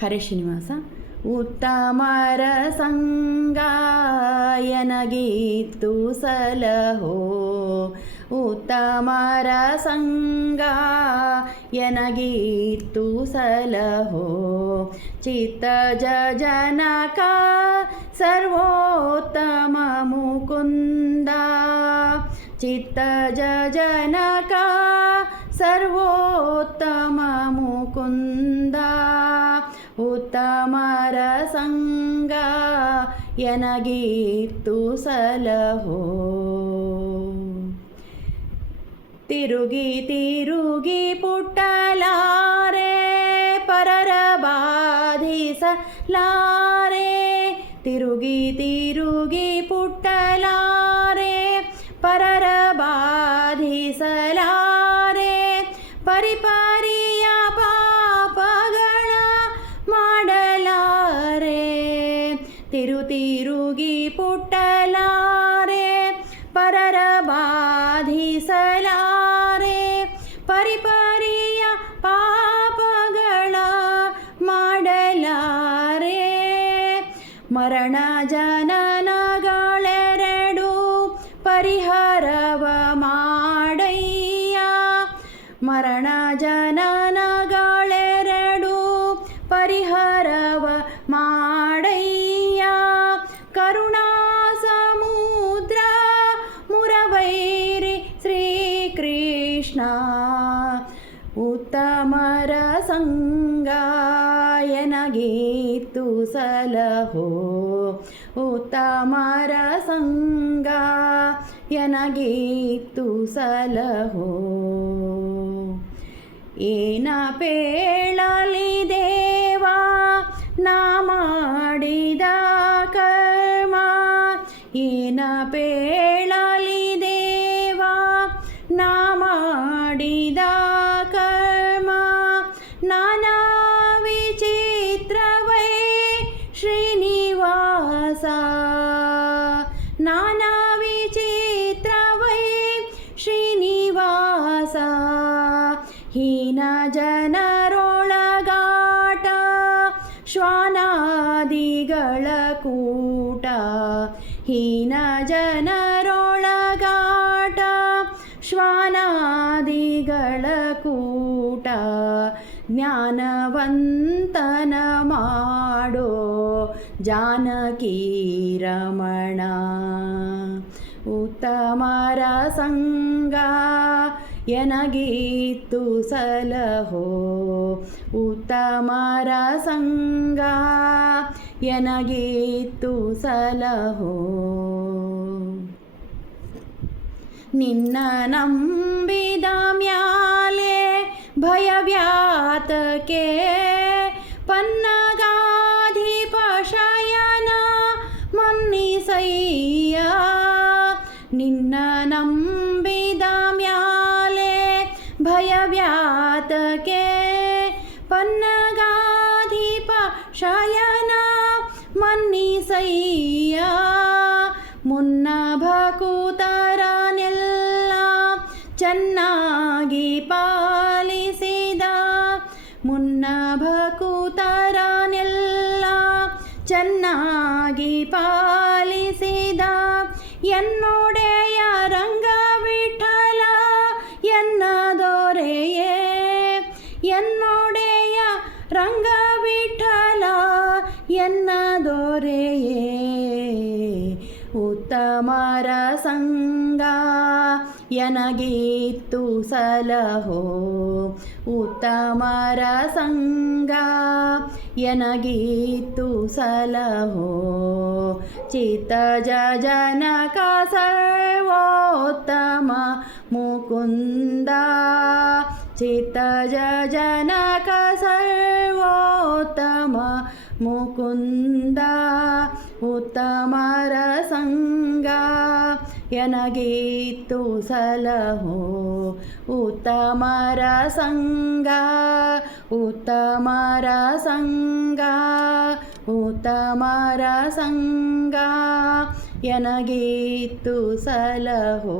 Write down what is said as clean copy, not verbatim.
ಹರೇ ಶ್ರೀನಿವಾಸ. ಉತ್ತಮರ ಸಂಗಾಯನಗೀತು ಸಲಹೋ, ಉತ್ತಮರ ಸಂಗಾಯನಗೀತು ಸಲಹೋ, ಚಿತ್ತಜ ಜನಕ ಸರ್ವೋತ್ತಮ ಮುಕುಂದ, ಚಿತ್ತಜ ಜನಕ ಸರ್ವೋತ್ತಮ ಮುಕುಂದ, ಉತ್ತಮರ ಸಂಗ ಎನಗೀತು ಸಲಹೋ. ತಿರುಗಿ ತಿರುಗಿ ಪುಟ್ಟಲಾರೆ ಪರರ ಬಾಧಿಸಲಾರೆ, ತಿರುಗಿ ತಿರುಗಿ ಪುಟ್ಟಲಾರೆ ಪರರ ಬಾಧಿಸಲಾರೆ, ಪರಿಪರಿಯ ಪಾಪಗಳ ಮಾಡಲಾರೆ, ತಿರುಗಿ ಪುಟ್ಟಲಾರೆ ಪರರ ಬಾಧಿಸಲಾರೆ, ಪರಿಪರಿಯ ಪಾಪಗಳ ಮಾಡಲಾರೆ, ಮರಣ ಜನನಗಳೆರಡು ಪರಿಹಾರವ ಮಾಡಯ್ಯ, ಮರಣ ಜನನಗಳೆರಡು ಪರಿಹಾರವ ಮಾಡಯ್ಯ, ಕರುಣಾ ಸಮುದ್ರ ಮುರವೈರಿ ಶ್ರೀಕೃಷ್ಣ, ಉತ್ತಮರ ಸಂಗಾಯನಗೀತು ಸಲಹೋ, ಉತ್ತಮರ ಸಂಗಾಯನಗೀತು ಸಲಹೋ. ಏನ ಪೇಳಲಿ ದೇವಾ ನಾ ಮಾಡಿದ ಕರ್ಮ, ಏನ ಪೇಳಲಿ ದೇವಾ ನಾ ಮಾಡಿದ ಕರ್ಮ, ನಾನಾ ವಿಚಿತ್ರವೈ ಶ್ರೀನಿವಾಸ, ನಾನಾ ವಿಚಿತ್ರವೈ ಶ್ರೀನಿವಾಸ, ಹೀನ ಜನರೊಳಗಾಟ ಶ್ವಾನಾದಿಗಳ ಕೂಟ, ಹೀನ ಜನರೊಳಗಾಟ ಶ್ವಾನಾದಿಗಳ ಕೂಟ, ಜ್ಞಾನವಂತನ ಮಾಡೋ ಜಾನಕಿ ರಮಣ, ಉತ್ತಮರ ಸಂಗ ಎನಗೀತು ಸಲಹೋ, ಉತ್ತಮರ ಸಂಗ ಎನಗೀತು ಸಲಹೋ. ನಿನ್ನ ನಂಬಿದ ಮ್ಯಾಲೆ ಭಯವ್ಯಾತಕೆ ಪನ್ನಗಾಧಿಪ ಶಯನ ಮನ್ನಿಸಯ್ಯ, ನಿನ್ನ ನಂಬಿದ ಮ್ಯಾಲೆ ಭಯವ್ಯಾತಕೆ ಪನ್ನಗಾಧಿಪ ಶಯನ ಮನ್ನಿಸಯ್ಯ, ಮುನ್ನ ಭಕುತರನೆಲ್ಲ ಚೆನ್ನಾಗಿ ಪಾಲಿಸಿದ, ಮುನ್ನ ಭಕುತರನೆಲ್ಲ ಚೆನ್ನಾಗಿ ಪಾಲಿಸಿದ, ಎನ್ನೊಡೆಯ ರಂಗ ವಿಠಲ ಎನ್ನ ದೊರೆಯೇ, ಎನ್ನೊಡೆಯ ರಂಗ ವಿಠಲ ಎನ್ನ ದೊರೆಯೇ, ಉತ್ತಮರ ಸಂಗ ಎನಗೀತು ಸಲಹೋ, ಉತ್ತಮರ ಸಂಗ ಎನಗೀತು ಸಲಹೋ, ಚಿತ್ತಜ ಜನಕ ಸರ್ವೋತ್ತಮ ಮುಕುಂದ, ಚಿತ್ತಜ ಜನಕ ಸರ್ವೋತ್ತಮ ಮುಕುಂದ, ಉತ್ತಮರ ಸಂಗ ಎನಗೀತು ಸಲಹೋ, ಉತ್ತಮರ ಸಂಗ, ಉತ್ತಮರ ಸಂಗ, ಉತ್ತಮರ ಸಂಗ ಎನಗೀತು ಸಲಹೋ.